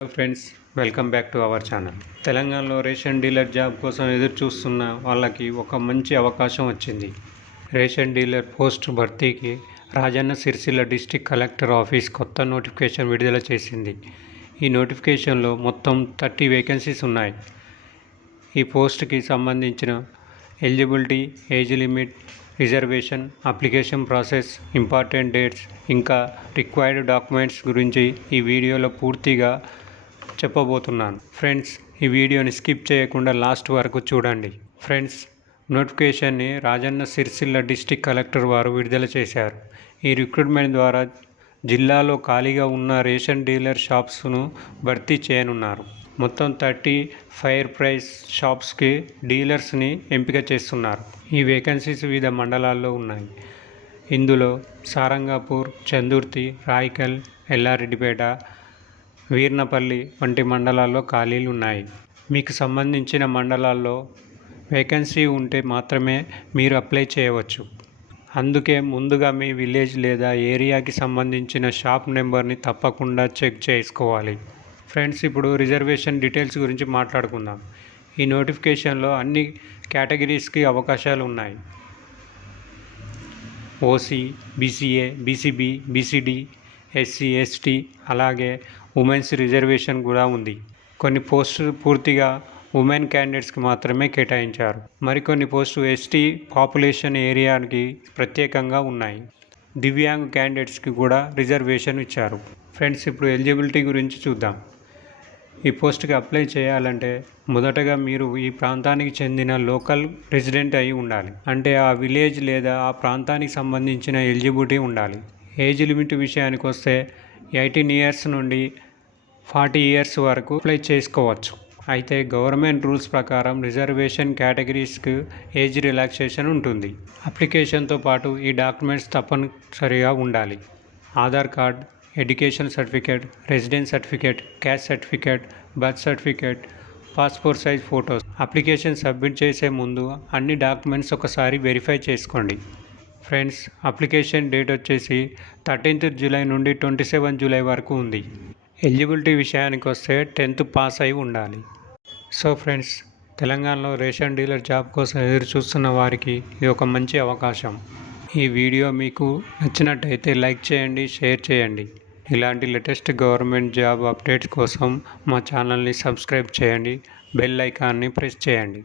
Friends, welcome back to our channel. తెలంగాణలో ration dealer job కోసం ఎదురు చూస్తున్న వాళ్ళకి ఒక మంచి అవకాశం వచ్చింది. రేషన్ డీలర్ పోస్ట్ భర్తీకి Rajanna Sircilla district collector office కొత్త నోటిఫికేషన్ విడుదల చేసింది. ఈ నోటిఫికేషన్లో మొత్తం 30 వేకెన్సీస్ ఉన్నాయి. ఈ పోస్ట్కి సంబంధించిన eligibility, age limit, reservation, application process, important dates, ఇంకా రిక్వైర్డ్ డాక్యుమెంట్స్ గురించి ఈ వీడియోలో పూర్తిగా చెప్పబోతున్నాను. ఫ్రెండ్స్, ఈ వీడియోని స్కిప్ చేయకుండా లాస్ట్ వరకు చూడండి. ఫ్రెండ్స్, నోటిఫికేషన్ని రాజన్న సిరిసిల్ల డిస్టిక్ కలెక్టర్ వారు విడుదల చేశారు. ఈ రిక్రూట్మెంట్ ద్వారా జిల్లాలో ఖాళీగా ఉన్న రేషన్ డీలర్ షాప్స్ను భర్తీ చేయనున్నారు. మొత్తం 30 ఫైర్ ప్రైస్ షాప్స్కి డీలర్స్ని ఎంపిక చేస్తున్నారు. ఈ వేకెన్సీస్ వివిధ మండలాల్లో ఉన్నాయి. ఇందులో సారంగపూర్, చందుర్తి, రాయికల్, ఎల్లారెడ్డిపేట, వీర్నపల్లి వంటి మండలాల్లో ఖాళీలు ఉన్నాయి. మీకు సంబంధించిన మండలాల్లో వేకెన్సీ ఉంటే మాత్రమే మీరు అప్లై చేయవచ్చు. అందుకే ముందుగా మీ విలేజ్ లేదా ఏరియాకి సంబంధించిన షాప్ నెంబర్ని తప్పకుండా చెక్ చేసుకోవాలి. ఫ్రెండ్స్, ఇప్పుడు రిజర్వేషన్ డీటెయిల్స్ గురించి మాట్లాడుకుందాం. ఈ నోటిఫికేషన్లో అన్ని కేటగిరీస్కి అవకాశాలు ఉన్నాయి. OC, BCA, BCB, BCD, SC, ST, అలాగే ఉమెన్స్ రిజర్వేషన్ కూడా ఉంది. కొన్ని పోస్టులు పూర్తిగా ఉమెన్ క్యాండిడేట్స్కి మాత్రమే కేటాయించారు. మరికొన్ని పోస్టులు ఎస్టీ పాపులేషన్ ఏరియాకి ప్రత్యేకంగా ఉన్నాయి. దివ్యాంగ్ క్యాండిడేట్స్కి కూడా రిజర్వేషన్ ఇచ్చారు. ఫ్రెండ్స్, ఇప్పుడు ఎలిజిబిలిటీ గురించి చూద్దాం. ఈ పోస్ట్కి అప్లై చేయాలంటే మొదటగా మీరు ఈ ప్రాంతానికి చెందిన లోకల్ రెసిడెంట్ అయి ఉండాలి. అంటే ఆ విలేజ్ లేదా ఆ ప్రాంతానికి సంబంధించిన ఎలిజిబిలిటీ ఉండాలి. ఏజ్ లిమిట్ విషయానికి వస్తే 18 ఇయర్స్ నుండి 40 ఇయర్స్ వరకు అప్లై చేసుకోవచ్చు. అయితే గవర్నమెంట్ రూల్స్ ప్రకారం రిజర్వేషన్ కేటగిరీస్కి ఏజ్ రిలాక్సేషన్ ఉంటుంది. అప్లికేషన్తో పాటు ఈ డాక్యుమెంట్స్ తప్పనిసరిగా ఉండాలి. Aadhaar card, education certificate, residence certificate, caste certificate, birth certificate, passport size photos. Application submit చేసే ముందు అన్ని డాక్యుమెంట్స్ ఒకసారి వెరిఫై చేసుకోండి. ఫ్రెండ్స్, అప్లికేషన్ డేట్ వచ్చేసి 13th జూలై నుండి 27 జూలై వరకు ఉంది. ఎలిజిబిలిటీ విషయానికి వస్తే 10th పాస్ అయి ఉండాలి. సో ఫ్రెండ్స్, తెలంగాణలో రేషన్ డీలర్ జాబ్ కోసం ఎదురు చూస్తున్న వారికి ఇది ఒక మంచి అవకాశం. ఈ వీడియో మీకు నచ్చినట్టయితే లైక్ చేయండి, షేర్ చేయండి. ఇలాంటి లేటెస్ట్ గవర్నమెంట్ జాబ్ అప్డేట్స్ కోసం మా ఛానల్ని సబ్స్క్రైబ్ చేయండి, బెల్ ఐకాన్ని ప్రెస్ చేయండి.